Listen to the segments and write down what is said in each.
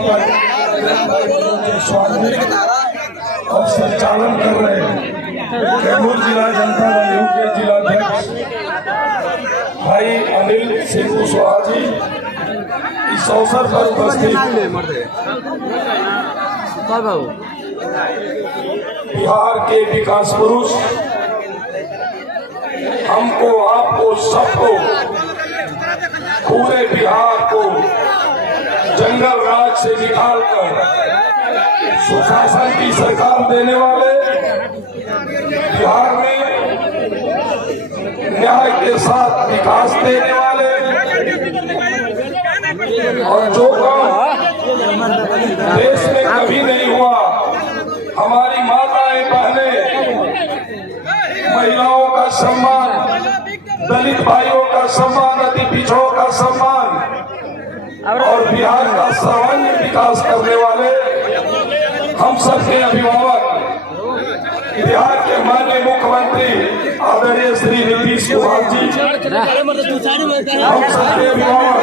पर स्वागत और संचालन कर रहे हैं कैमूर जिला जनता दल के जिलाध्यक्ष भाई अनिल सिंह कुशवाहा जी इस अवसर पर उपस्थित बिहार के विकास पुरुष हमको आपको सबको पूरे बिहार को जंगल राज से निकालकर सुशासन की सरकार देने वाले, बिहार में न्याय के साथ विकास देने वाले और जो काम देश में कभी नहीं हुआ, हमारी माताएं बहनें महिलाओं का सम्मान, दलित भाइयों का सम्मान, अति पिछड़ों का सम्मान और बिहार का सर्वांगीण विकास करने वाले हम सबके अभिभावक बिहार के माननीय मुख्यमंत्री आदरणीय श्री नीतीश कुमार जी, हम सबके अभिभावक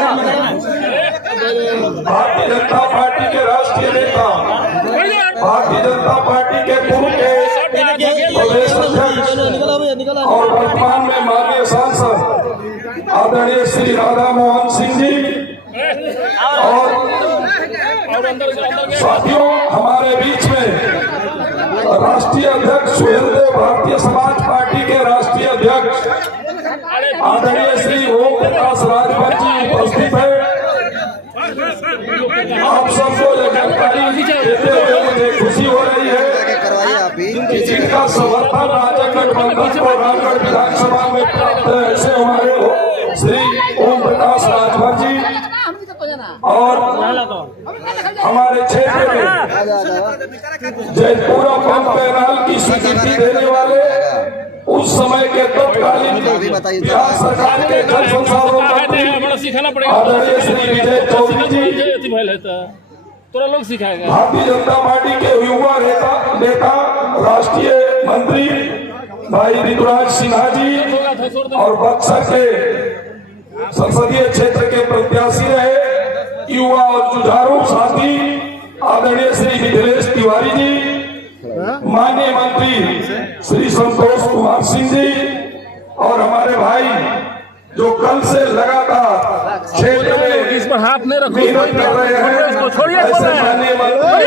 भारतीय जनता पार्टी के राष्ट्रीय नेता, भारतीय जनता पार्टी के पूर्व के प्रदेश अध्यक्ष और वर्तमान में माननीय सांसद आदरणीय श्री राधा मोहन सिंह जी और साथियों, हमारे बीच में राष्ट्रीय अध्यक्ष सुहेलदेव भारतीय समाज पार्टी के राष्ट्रीय अध्यक्ष आदरणीय श्री ओम प्रकाश राजभर जी उपस्थित है। आप सबको जानकारी देते हुए मुझे खुशी हो रही है कि जिनका समर्थन राज्य गठबंधन को रामगढ़ विधानसभा में प्राप्त है, ऐसे हमारे श्री ओम प्रकाश राजभर जी और हमारे क्षेत्र में जयपुरा पंप कैनाल की स्वीकृति देने वाले उस समय के तत्कालीन बिहार सरकार के जल संसाधन मंत्री आदरणीय श्री विजय चौधरी जी, भारतीय जनता पार्टी के युवा नेता राष्ट्रीय मंत्री भाई ऋतुराज सिन्हा जी और बक्सर के संसदीय क्षेत्र के प्रत्याशी रहे युवा और जुझारू साथी आदरणीय श्री मिथिलेश तिवारी जी, माननीय मंत्री श्री संतोष कुमार सिंह जी और हमारे भाई जो कल से लगातार क्षेत्र में इस पर हाथ नहीं रखो कर रहे हैं, ऐसे माननीय मंत्री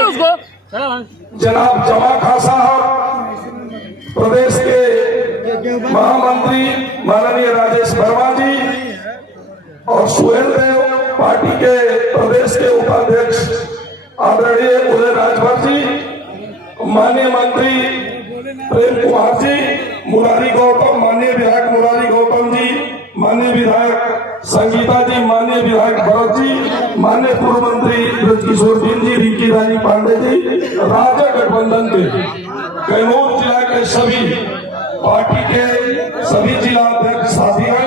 जनाब जमा खां साहब, प्रदेश के महामंत्री माननीय राजेश वर्मा जी और सुहेलदेव पार्टी के प्रदेश के उपाध्यक्ष आदरणीय उदय राजभर जी, माननीय मंत्री प्रेम कुमार जी, मुरारी गौतम, माननीय विधायक मुरारी गौतम जी, माननीय विधायक संगीता जी, माननीय विधायक भरत जी, माननीय पूर्व मंत्री ब्रजकिशोर सिंह जी, रिंकी रानी पांडे जी, राज्य गठबंधन के कैमूर जिला के सभी पार्टी के सभी जिला अध्यक्ष साथियों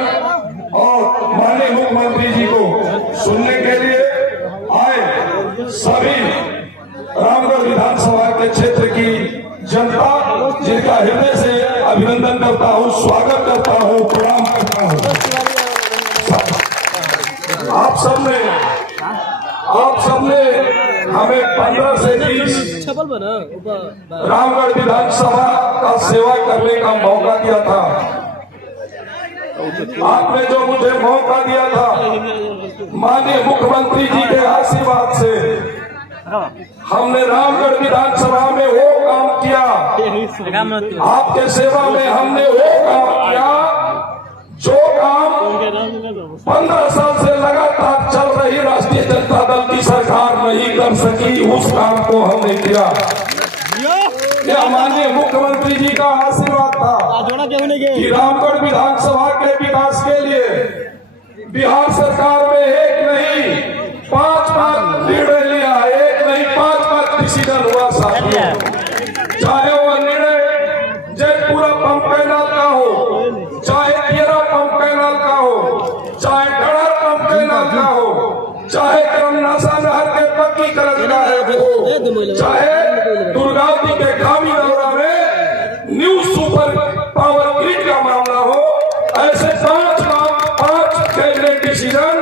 और माननीय मुख्यमंत्री जी को सुनने के लिए आए सभी रामगढ़ विधानसभा के क्षेत्र की जनता, जिनका हृदय से अभिनंदन करता हूँ, स्वागत करता हूँ, प्रणाम करता हूँ। आप सबने हमें 15 से 20 रामगढ़ विधानसभा का सेवा करने का मौका दिया था। आपने जो मुझे मौका दिया था, माननीय मुख्यमंत्री जी के आशीर्वाद से हमने रामगढ़ विधानसभा में वो काम किया, आपके सेवा में हमने वो काम किया जो काम 15 साल से लगातार चल रही राष्ट्रीय जनता दल की सरकार नहीं कर सकी, उस काम को हमने किया। यह माननीय मुख्यमंत्री जी का आशीर्वाद था कि रामगढ़ विधानसभा के विकास के लिए बिहार सरकार में एक नहीं 5 निर्णय लिया, एक नहीं 5 डिसीजन हुआ साथियों, चाहे वह निर्णय जयपुरा पंप कैनाल का हो, चाहे तेरा पंप कैनाल का हो, चाहे गढ़ा पंप कैनाल का हो, चाहे करमनासा नहर के पक्कीकरण का हो, चाहे दुर्गावती के खामी दौरा में न्यू सुपर पावर ग्रिड का मामला हो, ऐसे 5 कैबिनेट डिसीजन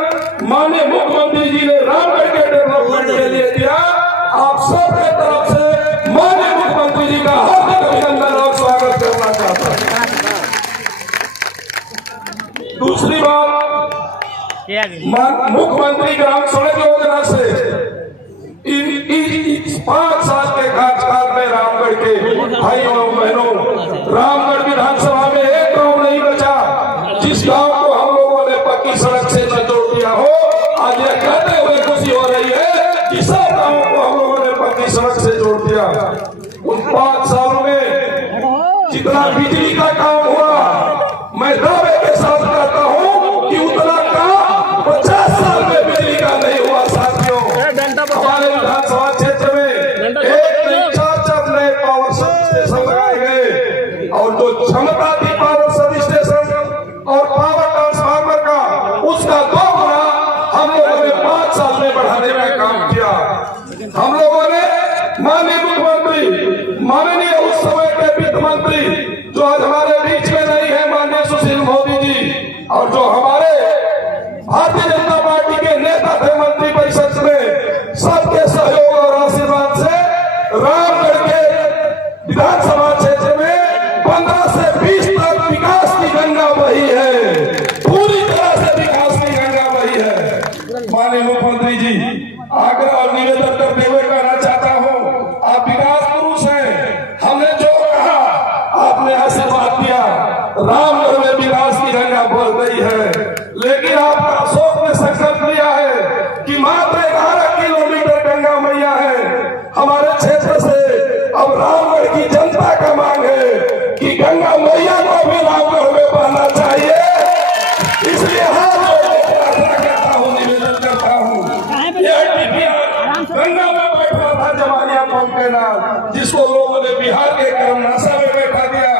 माननीय मुख्यमंत्री जी ने रामगढ़ के डेवलपमेंट के लिए दिया हार्दिक अभिनंदन और स्वागत करना चाहता हूं। दूसरी बात, मुख्यमंत्री ग्राम सड़क योजना से इस 5 साल के कार्यकाल में रामगढ़ के भाइयों और बहनों, रामगढ़ विधानसभा में एक गांव नहीं बचा जिस गांव को हम लोगों ने पक्की सड़क से न जोड़ दिया हो। आज ये कहते हुए खुशी हो रही है कि सब गांवों को हम लोगों ने पक्की सड़क से जोड़ दिया। उन 5 सालों में जितना बिजली का काम हुआ, मैं दावे के साथ कहता हूं कि उतना काम 50 साल में बिजली का नहीं हुआ। साथियों, हमारे विधानसभा क्षेत्र में 4 नए पावर स्टेशन लगाए गए और जो क्षमता थी पावर सब स्टेशन और पावर ट्रांसफार्मर का, उसका 2 गुना हम लोगों ने 5 साल में बढ़ाने में काम किया। हम लोगों ने माननीय मुख्यमंत्री, माननीय उस समय के वित्त मंत्री जो आज हमारे बीच में नहीं है, माननीय सुशील मोदी जी, और जो हमारे भारतीय जनता पार्टी के नेता थे मंत्री परिषद में, सबके सहयोग और आशीर्वाद से रामगढ़ के विधानसभा क्षेत्र में 15 से 20 तक विकास की गंगा बही है, पूरी तरह से विकास की गंगा बही है। माननीय मुख्यमंत्री जी, आग्रह और निवेदन करते हुए कहना चाहता हूं, आप विकास पुरुष हैं। हमने जो कहा आपने आशीर्वाद दिया, रामगढ़ में विकास की गंगा बह गई है, लेकिन आपका अशोक ने संकल्प लिया है कि मात्र 11 किलोमीटर गंगा मैया है हमारे क्षेत्र से। अब रामगढ़ की जनता का मांग है कि गंगा मैया को भी रामगढ़ में बहना चाहिए। इसलिए हाथ जोड़कर प्रार्थना करता हूँ, निवेदन करता हूँ, गंगा में बैठा था जवानिया पंप के नाम, जिसको लोगों ने बिहार के करमनासा में बैठा दिया।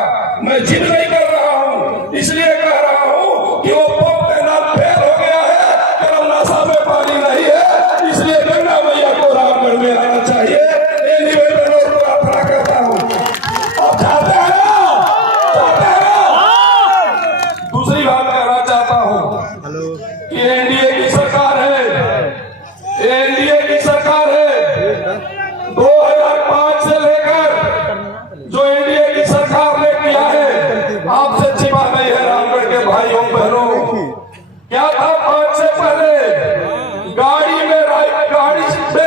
मैं जिद नहीं कर रहा हूँ, इसलिए कह रहा हूँ कि वो पंप के नाम फेल हो गया है, करमनासा में पानी नहीं है, इसलिए गंगा मैया को रामगढ़ में आना चाहिए। ये निवेदन और प्रार्थना करता हूँ। आप चाहते हैं ना? दूसरी बात कहना चाहता हूँ कि एनडीए की सरकार है, एनडीए की सरकार है। 2005 से लेकर जो एनडीए की सरकार ने किया है, आपसे अच्छी बात नहीं है रामगढ़ के भाइयों बहनों। क्या था 5 से पहले गाड़ी में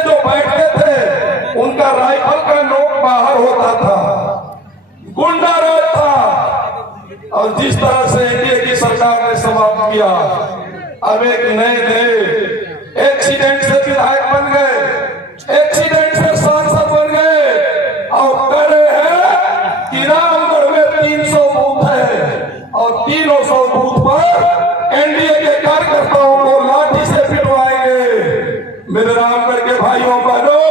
जो बैठते थे उनका राइफल का नोक बाहर होता था, गुंडा राज था। और जिस तरह से एनडीए की सरकार ने समाप्त किया, अब एक नए एक्सीडेंट से विधायक बन गए, एक्सीडेंट से सांसद बन गए और कह रहे हैं कि रामगढ़ में 300 बूथ है और 300 बूथ पर एनडीए के कार्यकर्ताओं को लाठी से पिटवाएंगे। मेरे रामगढ़ के भाइयों बहनों,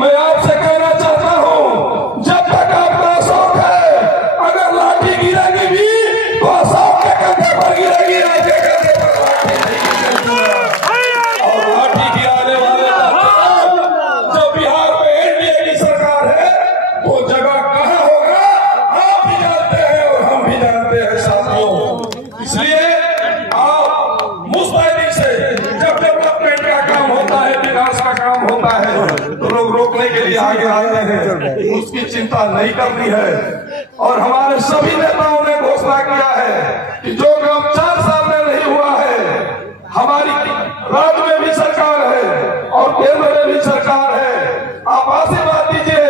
मैं आपसे कहना चाहता हूं, जब तक आपका अशोक है, अगर लाठी गिरेगी भी तो अशोक के कंधे पर गिरेगी, आपके कंधे पर लाठी नहीं गिरेगी। और लाठी गिराने वाले जब बिहार में एनडीए की सरकार है, वो जगह कहां होगा आप भी जानते हैं और हम भी जानते हैं साथियों। इसलिए आप मुस्तैदी से, जब डेवलपमेंट का काम होता है, विकास का काम होता है, तो लोग रोकने के लिए आगे आते हैं, उसकी चिंता नहीं करनी है। और हमारे सभी नेताओं ने घोषणा किया है कि जो काम 4 साल में नहीं हुआ है, हमारी राज्य में भी सरकार है और केंद्र में भी सरकार है, आप आशीर्वाद दीजिए,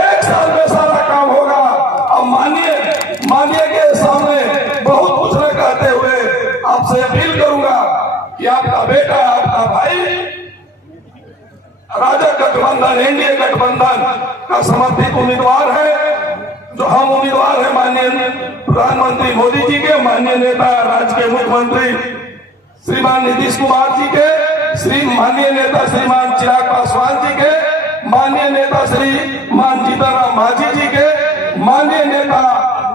1 साल में सारा काम होगा। अब माननीय के सामने बहुत कुछ न कहते हुए आपसे अपील करूंगा कि आपका बेटा, आपका भाई राजग गठबंधन, एनडीए गठबंधन का समर्थित उम्मीदवार है। जो हम उम्मीदवार हैं माननीय प्रधानमंत्री मोदी जी के, माननीय नेता राज्य के मुख्यमंत्री श्रीमान नीतीश कुमार जी के, माननीय नेता श्रीमान चिराग पासवान जी के, माननीय नेता श्रीमान जीतनराम मांझी जी के, माननीय नेता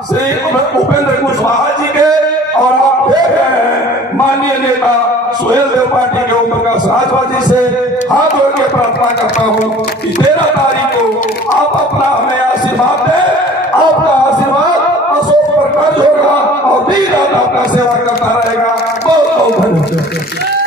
श्री उपेंद्र कुशवाहा जी के, और आप देख रहे हैं माननीय नेता सुहेल देव पार्टी के ओम प्रकाश राजभर जी से हाथ जोड़ के प्रार्थना करता हूं कि 13 तारीख को आप अपना हमें आशीर्वाद दें। आपका आशीर्वाद अशोक पर कर्ज होगा और दिन रात आपका सेवा करता रहेगा। बहुत बहुत धन्यवाद।